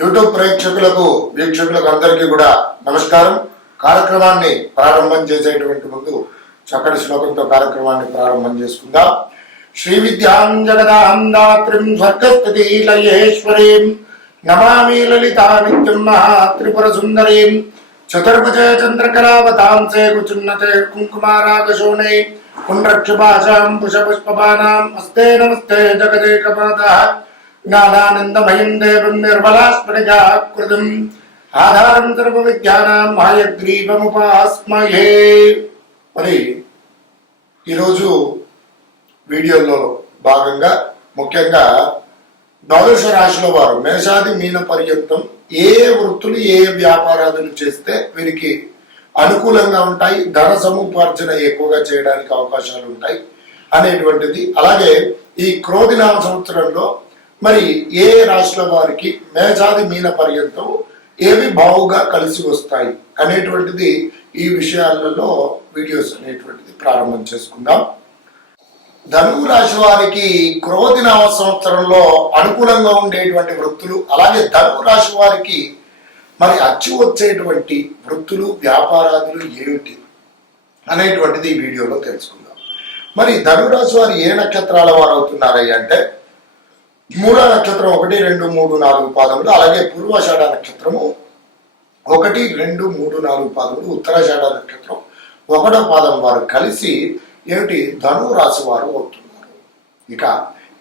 YouTube ప్రేక్షకులకు వీక్షకులకు అందరికీ కూడా నమస్కారం. కార్యక్రమాన్ని ప్రారంభం చేసేటువంటి ముందు చక్కటి శ్లోకంతో కార్యక్రమాన్ని ప్రారంభం చేసుకుందాం. శ్రీ విద్యాం జగదాం దాత్రిం స్వర్గస్థితి లయేశ్వరీం నమామి లలితా నిత్యం మహా త్రిపుర సుందరీం చతుర్భుజ చంద్రకళావతాంసే కుచున్నతే కుంకుమారాగశోణే పుండ్రక్షుభాషాం పుష్పబాణాం హస్తే నమస్తే జగదేకమాతః జ్ఞానానందమయం దేవం నిర్మలాస్ఫటికాకృతిం ఆధారం సర్వ విద్యానాం హయగ్రీవముపాస్మహే. మరి ఈరోజు వీడియోలో భాగంగా ముఖ్యంగా ద్వాదశ రాశుల వారు మేషాది మీన పర్యంతం ఏ వృత్తులు ఏ వ్యాపారాలు చేస్తే వీరికి అనుకూలంగా ఉంటాయి, ధన సముపార్జన ఎక్కువగా చేయడానికి అవకాశాలు ఉంటాయి అనేటువంటిది. అలాగే ఈ క్రోధినామ సంవత్సరంలో మరి ఏ రాశుల వారికి మేషాది మీన పర్యంతం ఏవి బావుగా కలిసి వస్తాయి అనేటువంటిది ఈ విషయాలలో వీడియోస్ అనేటువంటిది ప్రారంభం చేసుకుందాం. ధనువు రాశి వారికి క్రోధినామ సంవత్సరంలో అనుకూలంగా ఉండేటువంటి వృత్తులు, అలాగే ధనువు రాశి వారికి మరి అచ్చు వచ్చేటువంటి వృత్తులు వ్యాపారాదులు ఏమిటి అనేటువంటిది ఈ వీడియోలో తెలుసుకుందాం. మరి ధనురాశి వారు ఏ నక్షత్రాల వారు అవుతున్నారయ్య అంటే మూల నక్షత్రం 1, 2, 3, 4 పాదములు, అలాగే పూర్వాషాఢ నక్షత్రము 1, 2, 3, 4 పాదములు, ఉత్తరాషాఢ నక్షత్రం 1వ పాదం వారు కలిసి ఏమిటి ధనువు రాశి వారు అవుతున్నారు. ఇక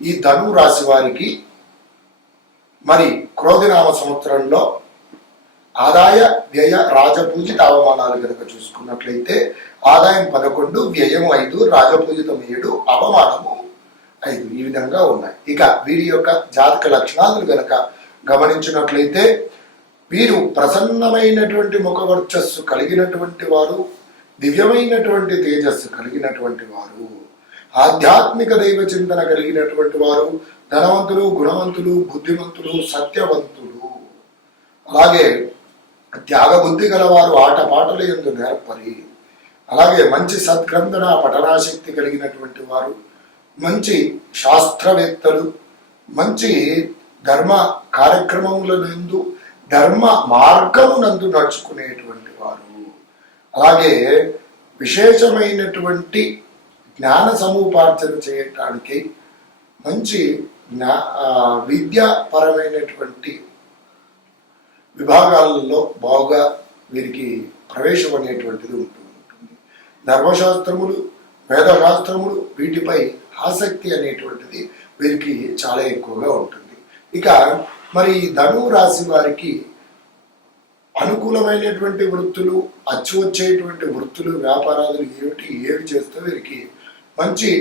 ఈ ధనువు రాశి వారికి మరి క్రోధినామ సంవత్సరంలో ఆదాయ వ్యయ రాజపూజిత అవమానాలు కనుక చూసుకున్నట్లయితే ఆదాయం 11, వ్యయం 5, రాజపూజితం 7, అవమానము 5 ఈ విధంగా ఉన్నాయి. ఇక వీరి యొక్క జాతక లక్షణాలు గనక గమనించినట్లయితే వీరు ప్రసన్నమైనటువంటి ముఖ వర్చస్సు కలిగినటువంటి వారు, దివ్యమైనటువంటి తేజస్సు కలిగినటువంటి వారు, ఆధ్యాత్మిక దైవ చింతన కలిగినటువంటి వారు, ధనవంతులు, గుణవంతులు, బుద్ధిమంతులు, సత్యవంతులు, అలాగే త్యాగబుద్ధి గలవారు, ఆటపాటల యందు నేర్పరి, అలాగే మంచి సద్గ్రంథన పఠనాశక్తి కలిగినటువంటి వారు, మంచి శాస్త్రవేత్తలు, మంచి ధర్మ కార్యక్రమముల నందు ధర్మ మార్గమునందు నడుచుకునేటువంటి వారు, అలాగే విశేషమైనటువంటి జ్ఞాన సముపార్జన చేయటానికి మంచి విద్యాపరమైనటువంటి విభాగాలలో బాగా వీరికి ప్రవేశం అనేటువంటిది ఉంటుంది. ధర్మశాస్త్రములు, వేదశాస్త్రములు వీటిపై ఆసక్తి అనేటువంటిది వీరికి చాలా ఎక్కువగా ఉంటుంది. ఇక మరి ధనువు రాశి వారికి అనుకూలమైనటువంటి వృత్తులు, అచ్చు వచ్చేటువంటి వృత్తులు, వ్యాపారాలు ఏమిటి, ఏవి చేస్తే వీరికి మంచి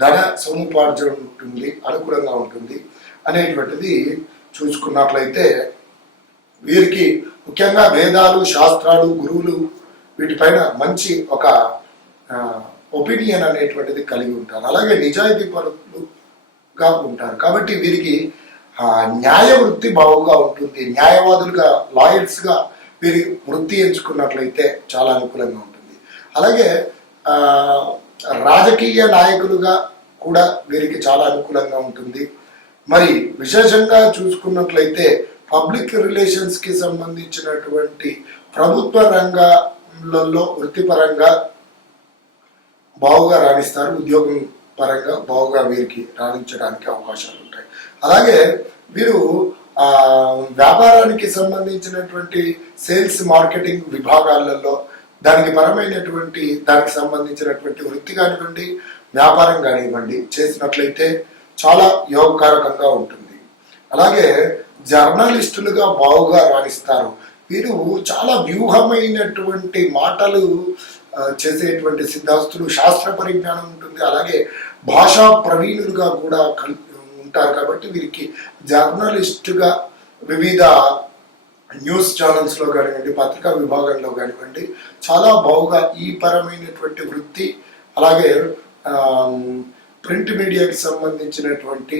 ధన సముపార్జన ఉంటుంది, అనుకూలంగా ఉంటుంది అనేటువంటిది చూసుకున్నట్లయితే వీరికి ముఖ్యంగా వేదాలు, శాస్త్రాలు, గురువులు వీటిపైన మంచి ఒక ఒపీనియన్ అనేటువంటిది కలిగి ఉంటారు. అలాగే నిజాయితీ పరులుగా ఉంటారు. కాబట్టి వీరికి న్యాయ వృత్తి బాగుగా ఉంటుంది. న్యాయవాదులుగా, లాయర్స్గా వీరి వృత్తి ఎంచుకున్నట్లయితే చాలా అనుకూలంగా ఉంటుంది. అలాగే రాజకీయ నాయకులుగా కూడా వీరికి చాలా అనుకూలంగా ఉంటుంది. మరి విశేషంగా చూసుకున్నట్లయితే పబ్లిక్ రిలేషన్స్ కి సంబంధించినటువంటి ప్రభుత్వ రంగాలలో వృత్తిపరంగా బాగుగా రాణిస్తారు. ఉద్యోగం పరంగా బాగుగా వీరికి రాణించడానికి అవకాశాలు ఉంటాయి. అలాగే వీరు వ్యాపారానికి సంబంధించినటువంటి సేల్స్, మార్కెటింగ్ విభాగాలలో దానికి దానికి సంబంధించినటువంటి వృత్తి కానివ్వండి, వ్యాపారం కానివ్వండి చేసినట్లయితే చాలా యోగకారకంగా ఉంటుంది. అలాగే జర్నలిస్టులుగా బాగుగా రాణిస్తారు. వీరు చాలా వ్యూహమైనటువంటి మాటలు చేసేటువంటి సిద్ధాస్తులు, శాస్త్ర పరిజ్ఞానం ఉంటుంది. అలాగే భాషా ప్రవీణులుగా కూడా ఉంటారు. కాబట్టి వీరికి జర్నలిస్టుగా వివిధ న్యూస్ ఛానల్స్లో కానివ్వండి, పత్రికా విభాగంలో కానివ్వండి చాలా బాగుగా ఈ పరమైనటువంటి వృత్తి, అలాగే ప్రింట్ మీడియాకి సంబంధించినటువంటి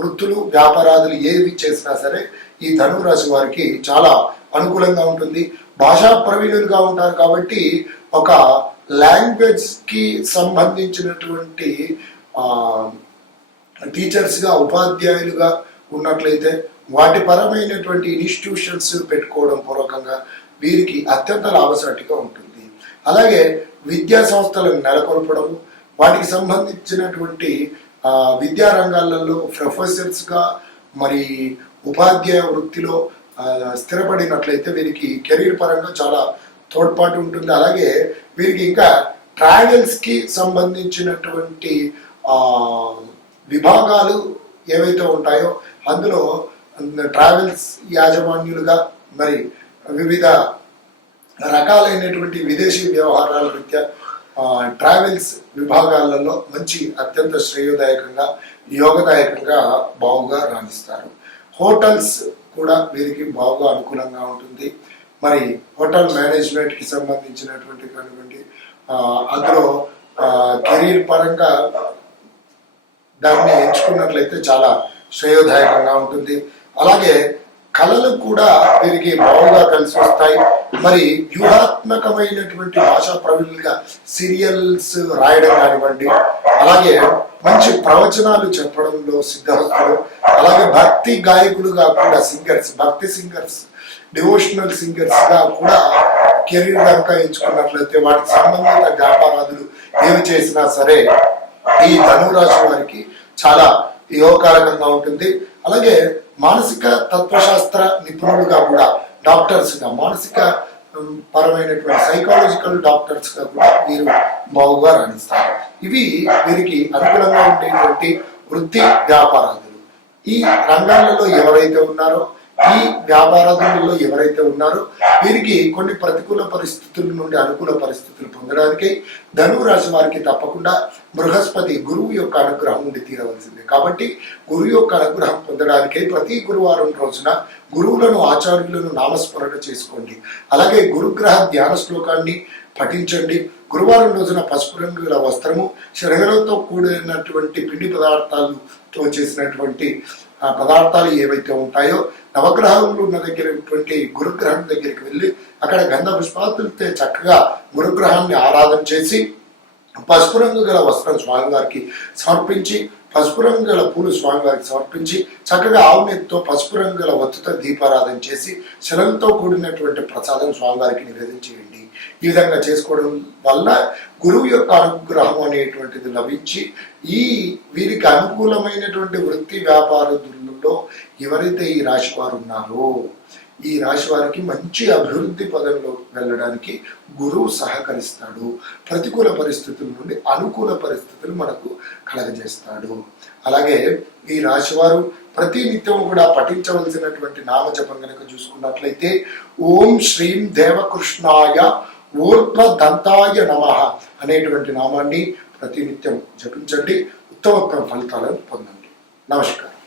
వృత్తులు, వ్యాపారాదులు ఏవి చేసినా సరే ఈ ధనువు రాశి వారికి చాలా అనుకూలంగా ఉంటుంది. భాషా ప్రవీణులుగా ఉంటారు. కాబట్టి ఒక లాంగ్వేజ్ కి సంబంధించినటువంటి టీచర్స్గా, ఉపాధ్యాయులుగా ఉన్నట్లయితే వాటి పరమైనటువంటి ఇన్స్టిట్యూషన్స్ పెట్టుకోవడం పూర్వకంగా వీరికి అత్యంత లాభసాటిగా ఉంటుంది. అలాగే విద్యా సంస్థలను నెలకొల్పడము, వాటికి సంబంధించినటువంటి విద్యా రంగాలలో ప్రొఫెసర్స్గా మరి ఉపాధ్యాయ వృత్తిలో స్థిరపడినట్లయితే వీరికి కెరీర్ పరంగా చాలా తోడ్పాటు ఉంటుంది. అలాగే వీరికి ఇంకా ట్రావెల్స్కి సంబంధించినటువంటి విభాగాలు ఏవైతే ఉంటాయో అందులో ట్రావెల్స్ యాజమాన్యులుగా మరి వివిధ రకాలైనటువంటి విదేశీ వ్యవహారాల రీత్యా ట్రావెల్స్ విభాగాలలో మంచి అత్యంత శ్రేయోదాయకంగా యోగదాయకంగా బాగుగా రాణిస్తారు. హోటల్స్ కూడా వీరికి బాగా అనుకూలంగా ఉంటుంది. మరి హోటల్ మేనేజ్మెంట్కి సంబంధించినటువంటి కానివ్వండి అందులో కెరీర్ పరంగా దాన్ని ఎంచుకున్నట్లయితే చాలా శ్రేయోదాయకంగా ఉంటుంది. అలాగే కళలు కూడా వీరికి బాగుగా కలిసి వస్తాయి. మరి వ్యూహాత్మకమైనటువంటి భాషా ప్రవీణులుగా సీరియల్స్ రాయడం కానివ్వండి, అలాగే మంచి ప్రవచనాలు చెప్పడంలో సిద్ధహస్తులు, అలాగే భక్తి గాయకులుగా కూడా సింగర్స్, భక్తి సింగర్స్, డివోషనల్ సింగర్స్ గా కూడా కెరీర్ కనుక ఎంచుకున్నట్లయితే వాటికి సంబంధిత వ్యాపారాదులు ఏమి చేసినా సరే ఈ ధనురాశి వారికి చాలా యోగకారకంగా ఉంటుంది. అలాగే మానసిక తత్వశాస్త్ర నిపుణులుగా కూడా డాక్టర్స్ గా, మానసిక పరమైనటువంటి సైకాలజికల్ డాక్టర్స్ గా కూడా వీరు బాగుగా రాణిస్తారు. ఇవి వీరికి అనుకూలంగా ఉండేటువంటి వృత్తి వ్యాపారాదులు. ఈ రంగాలలో ఎవరైతే ఉన్నారో, ఈ వ్యాపారాదులలో ఎవరైతే ఉన్నారో వీరికి కొన్ని ప్రతికూల పరిస్థితుల నుండి అనుకూల పరిస్థితులు పొందడానికి ధనురాశి వారికి తప్పకుండా బృహస్పతి గురువు యొక్క అనుగ్రహం ఉండి తీరవలసిందే. కాబట్టి గురువు యొక్క అనుగ్రహం పొందడానికి ప్రతి గురువారం రోజున గురువులను, ఆచార్యులను నామస్మరణ చేసుకోండి. అలాగే గురుగ్రహ ధ్యాన శ్లోకాన్ని పఠించండి. గురువారం రోజున పసుపు రంగు గల వస్త్రము, శనగలతో కూడినటువంటి పిండి పదార్థాలతో చేసినటువంటి పదార్థాలు ఏవైతే ఉంటాయో నవగ్రహాలు ఉన్న దగ్గరటువంటి గురుగ్రహం దగ్గరికి వెళ్ళి అక్కడ గంధ పుష్పాలతో చక్కగా గురుగ్రహాన్ని ఆరాధన చేసి పసుపు రంగు గల వస్త్రం స్వామివారికి సమర్పించి, పసుపు రంగు గల పూలు స్వామివారికి సమర్పించి చక్కగా ఆవు నెత్తితో పసుపు రంగు గల ఒత్తుతో దీపారాధన చేసి శనంతో కూడినటువంటి ప్రసాదం స్వామివారికి నివేదన చేయండి. ఈ విధంగా చేసుకోవడం వల్ల గురువు యొక్క అనుగ్రహం అనేటువంటిది లభించి ఈ వీరికి అనుకూలమైనటువంటి వృత్తి వ్యాపారదులలో ఎవరైతే ఈ రాశి వారు ఉన్నారో ఈ రాశి వారికి మంచి అభివృద్ధి పదంలో వెళ్ళడానికి గురువు సహకరిస్తాడు. ప్రతికూల పరిస్థితుల నుండి అనుకూల పరిస్థితులు మనకు కలగజేస్తాడు. అలాగే ఈ రాశి వారు ప్రతి నిత్యం కూడా పఠించవలసినటువంటి నామజపం కనుక చూసుకున్నట్లయితే ఓం శ్రీం దేవకృష్ణాయ ఊర్ధ్వదంతాయ నమః అనేటువంటి నామాన్ని ప్రతినిత్యం జపించండి. ఉత్తమ ఫలితాలను పొందండి. నమస్కారం.